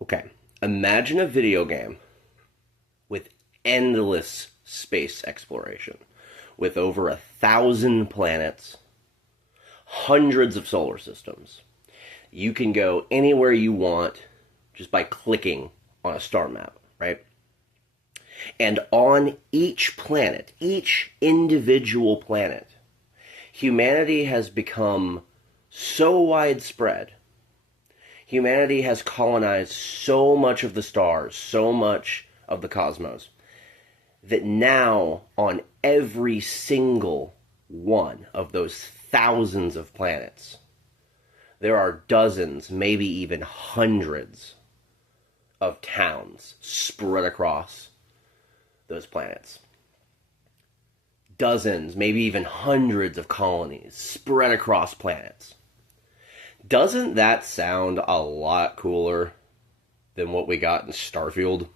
Okay, imagine a video game with endless space exploration, with over 1,000 planets, hundreds of solar systems. You can go anywhere you want just by clicking on a star map, right? And on each planet, each individual planet, humanity has become so widespread. Humanity has colonized so much of the stars, so much of the cosmos, that now on every single one of those thousands of planets, there are dozens, maybe even hundreds of towns spread across those planets. Dozens, maybe even hundreds of colonies spread across planets. Doesn't that sound a lot cooler than what we got in Starfield?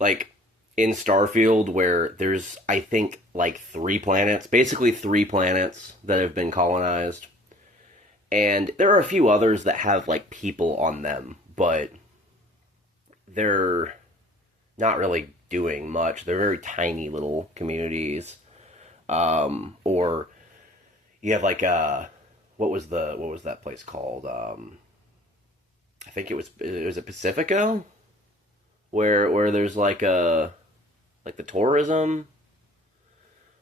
Like, in Starfield, where there's, I think, like 3 planets, basically 3 planets that have been colonized. And there are a few others that have, like, people on them, but they're not really doing much. They're very tiny little communities. Or you have, like, what was that place called? I think it was a Pacifico, where there's like the tourism,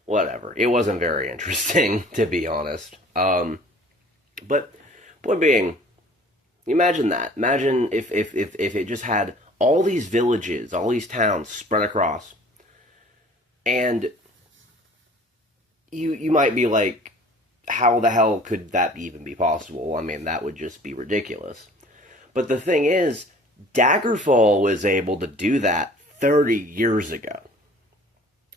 whatever. It wasn't very interesting, to be honest. But point being, imagine that. Imagine if it just had all these villages, all these towns spread across, and you might be like, how the hell could that even be possible? I mean, that would just be ridiculous. But the thing is, Daggerfall was able to do that 30 years ago.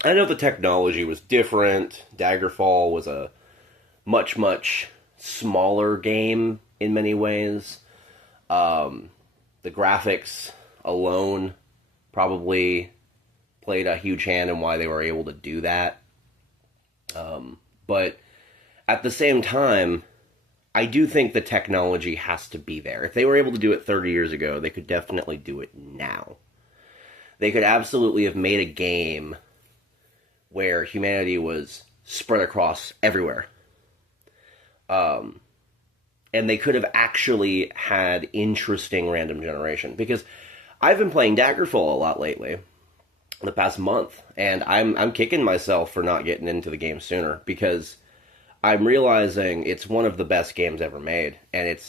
I know the technology was different. Daggerfall was a much, much smaller game in many ways. The graphics alone probably played a huge hand in why they were able to do that. But at the same time, I do think the technology has to be there. If they were able to do it 30 years ago, they could definitely do it now. They could absolutely have made a game where humanity was spread across everywhere. And they could have actually had interesting random generation. Because I've been playing Daggerfall a lot lately, the past month, and I'm kicking myself for not getting into the game sooner, because I'm realizing it's one of the best games ever made, and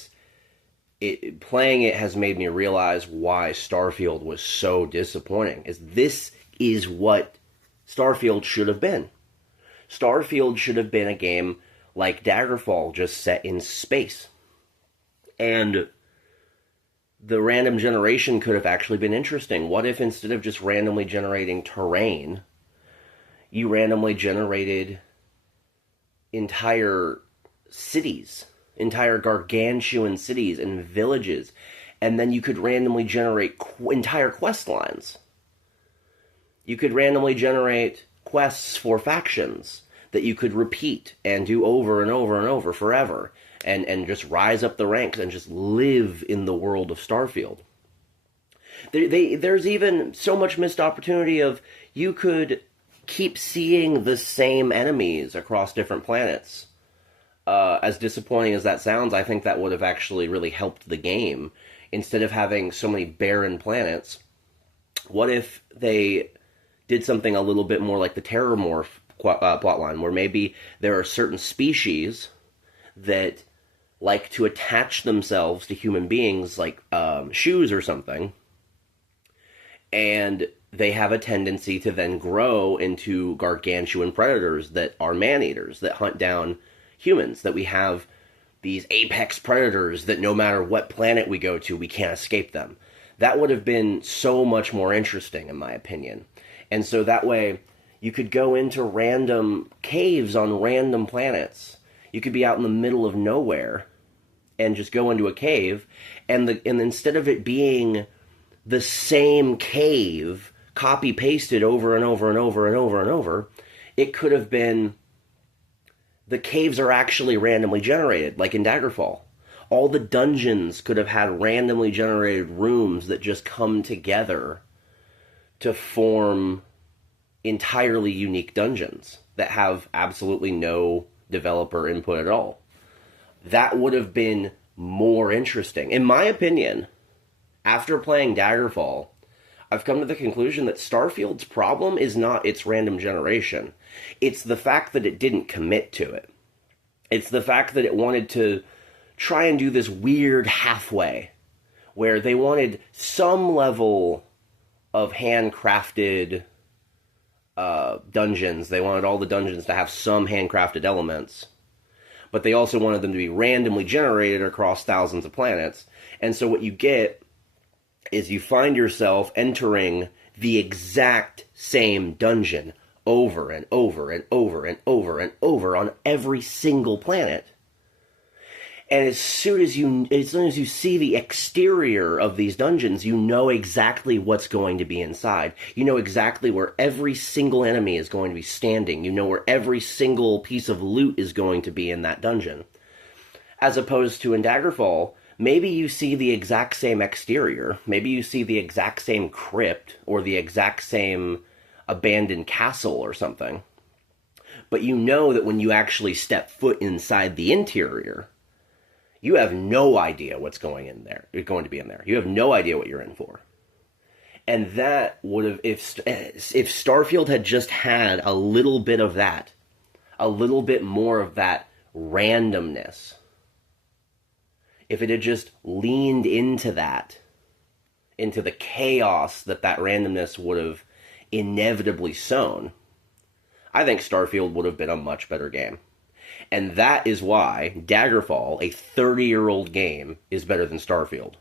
playing it has made me realize why Starfield was so disappointing. This is what Starfield should have been. Starfield should have been a game like Daggerfall, just set in space. And the random generation could have actually been interesting. What if instead of just randomly generating terrain, you randomly generated entire cities, entire gargantuan cities and villages, and then you could randomly generate entire quest lines. You could randomly generate quests for factions that you could repeat and do over and over and over forever, and just rise up the ranks and just live in the world of Starfield. There's even so much missed opportunity of, you could keep seeing the same enemies across different planets. As disappointing as that sounds, I think that would have actually really helped the game. Instead of having so many barren planets, what if they did something a little bit more like the Terramorph plotline, where maybe there are certain species that like to attach themselves to human beings, like shoes or something, and they have a tendency to then grow into gargantuan predators that are man-eaters, that hunt down humans, that we have these apex predators that no matter what planet we go to, we can't escape them. That would have been so much more interesting, in my opinion. And so that way, you could go into random caves on random planets. You could be out in the middle of nowhere and just go into a cave, and instead of it being the same cave copy-pasted over and over and over and over and over, it could have been, the caves are actually randomly generated, like in Daggerfall. All the dungeons could have had randomly generated rooms that just come together to form entirely unique dungeons that have absolutely no developer input at all. That would have been more interesting. In my opinion, after playing Daggerfall, I've come to the conclusion that Starfield's problem is not its random generation. It's the fact that it didn't commit to it. It's the fact that it wanted to try and do this weird halfway, where they wanted some level of handcrafted dungeons. They wanted all the dungeons to have some handcrafted elements, but they also wanted them to be randomly generated across thousands of planets. And so what you get is you find yourself entering the exact same dungeon over and over and over and over and over on every single planet. And as soon as you see the exterior of these dungeons, you know exactly what's going to be inside. You know exactly where every single enemy is going to be standing. You know where every single piece of loot is going to be in that dungeon. As opposed to in Daggerfall, maybe you see the exact same exterior. Maybe you see the exact same crypt or the exact same abandoned castle or something. But you know that when you actually step foot inside the interior, you have no idea what's going to be in there. You have no idea what you're in for. And that would have, if Starfield had just had a little bit of that, a little bit more of that randomness, if it had just leaned into that, into the chaos that randomness would have inevitably sown, I think Starfield would have been a much better game. And that is why Daggerfall, a 30-year-old game, is better than Starfield.